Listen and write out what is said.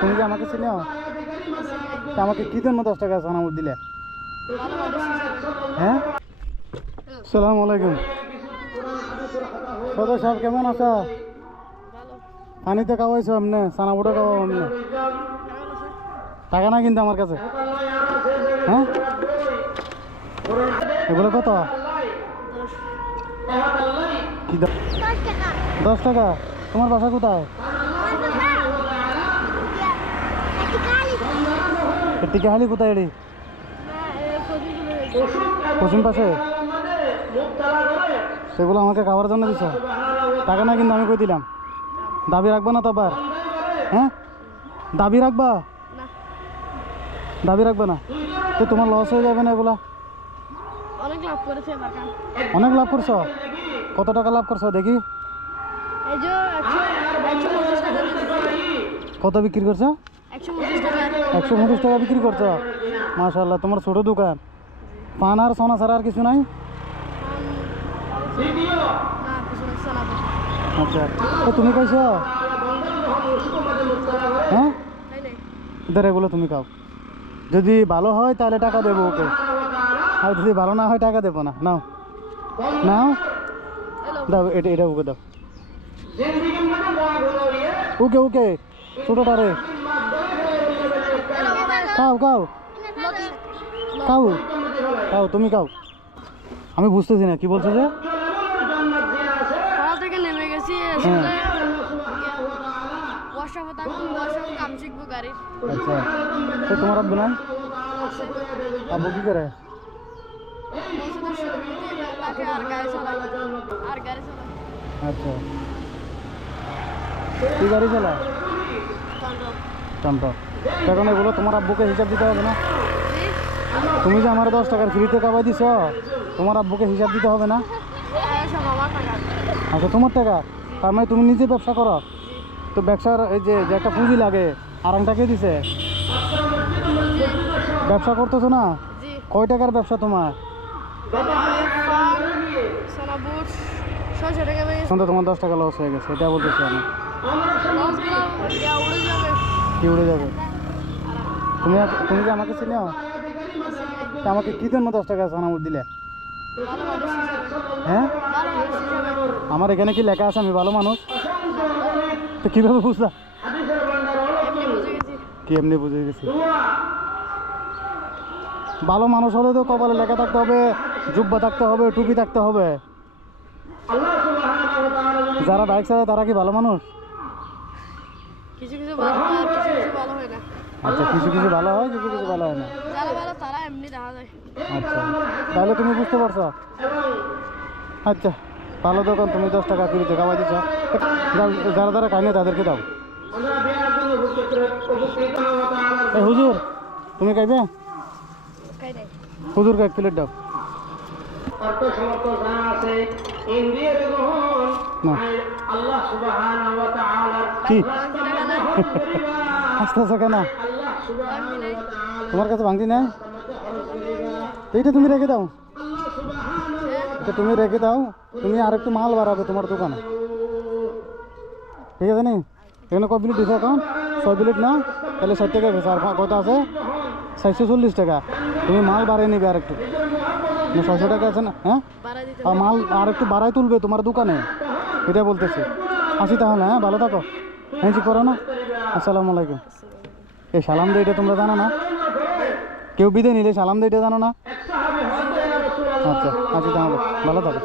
তুমি কি আমাকে চিনো? তা আমাকে কি জন্য 10 টাকা সানামুর দিলে? হ্যাঁ, আসসালামু আলাইকুম। সদর সাহেব কেমন আছো? পানিতে খাওয়াইছো এমনি, সানামুটা খাওয়াও এমনি। টাকা না কিন্তু আমার কাছে। হ্যাঁ, এগুলো কত? কি 10 টাকা? তোমার বাসা কোথায়? টিকাহালি কোথায় এটি? পশ্চিম পাশে। সেগুলো আমাকে খাওয়ার জন্য দিছ? টাকা না কিন্তু আমি কই দিলাম। দাবি রাখবা না তো আবার? হ্যাঁ, দাবি রাখবা? দাবি রাখবে না তো তোমার লস হয়ে যাবে না এগুলা? অনেক লাভ করছো? কত টাকা লাভ করছো দেখি? কত বিক্রি করছো? 125 টাকা বিক্রি করছো? মাশাআল্লাহ, তোমার ছোট দোকান। পান আর সোনা ছাড়া আর কিছু নাই? আচ্ছা, তো তুমি খাইছো? হ্যাঁ, এদের এগুলো তুমি খাও। যদি ভালো হয় তাহলে টাকা দেবো ওকে, আর যদি ভালো না হয় টাকা দেবো না। নাও নাও, দাও এটা এটা ওকে দাও। ওকে ওকে, ছোটটা রে। খাও খাও খাও খাও, তুমি খাও। আমি বুঝতেছি না কি বলছো যে? নেমে গেছি, আচ্ছা, তো তোমার আব্বু নাই? আব্বু কি করে? আচ্ছা, কি গাড়ি চালায়? টমটম। এখন এগুলো তোমার আব্বুকে হিসাব দিতে হবে না? তুমি যে আমার 10 টাকার ফ্রিতে খাওয়াই দিছ, তোমার আব্বুকে হিসাব দিতে হবে না? আচ্ছা, তোমার টাকা। তার মানে তুমি নিজে ব্যবসা করো? তো ব্যবসার এই যে একটা পুঁজি লাগে, আরামটা কে দিছে? ব্যবসা করতেছো না? কয় টাকার ব্যবসা তোমার? তোমার 10 টাকা লস হয়ে গেছে, এটা বলতেছি আমি। কি উড়ে যাবে? তুমি কি আমাকে চিনো? আমাকে কি জন্য 10 টাকা সানামুর দিলে? হ্যাঁ, আমার এখানে কি লেখা আছে আমি ভালো মানুষ? তো কিভাবে বুঝলা? কি এমনি বুঝে গেছি? ভালো মানুষ হলে তো কপালে লেখা থাকতে হবে, জুব্বা থাকতে হবে, টুপি থাকতে হবে। যারা বাইক চালায় তারা কি ভালো মানুষ? কিছু কিছু ভালো হয়, কিছু কিছু ভালো হয় না। আচ্ছা, কিছু কিছু ভালো হয়, কিছু কিছু ভালো হয় না। যারা ভালো তারা এমনি দেখা যায়। আচ্ছা, তাহলে তুমি বুঝতে পারছো? আচ্ছা, ভালো দোকান, তুমি 10 টাকা ফ্রিতে খাওয়াই দিচ্ছ। যারা যারা খায় না তাদেরকে দাও। এই হুজুর, তুমি খাইবে? হুজুরকে 1 প্লেট দাও। কি আস্তে আস্তে কেন? তোমার কাছে ভাঙতি নাই? এইটা তুমি রেখে দাও, এটা তুমি রেখে দাও। তুমি আর একটু মাল বাড়াবে তোমার দোকানে, ঠিক আছে নি? এখানে কয় প্লেট দিছো এখন? 6 প্লেট না? তাহলে 60 টাকা গেছে। আর কত আছে? 440 টাকা। তুমি মাল বাড়িয়ে নিবে আর একটু, 600 টাকা আছে না? হ্যাঁ, আর মাল আর একটু বাড়াই তুলবে তোমার দোকানে, এটা বলতেছি। আসি তাহলে, হ্যাঁ, ভালো থাকো। হ্যাঁ, ঠিক করো না? আসসালামু আলাইকুম। এই সালাম দিয়ে এটা তোমরা জানো না? কেউ বিদায় নিলে সালাম দিয়ে এটা জানো না? আচ্ছা, আসি তাহলে, ভালো থাকো।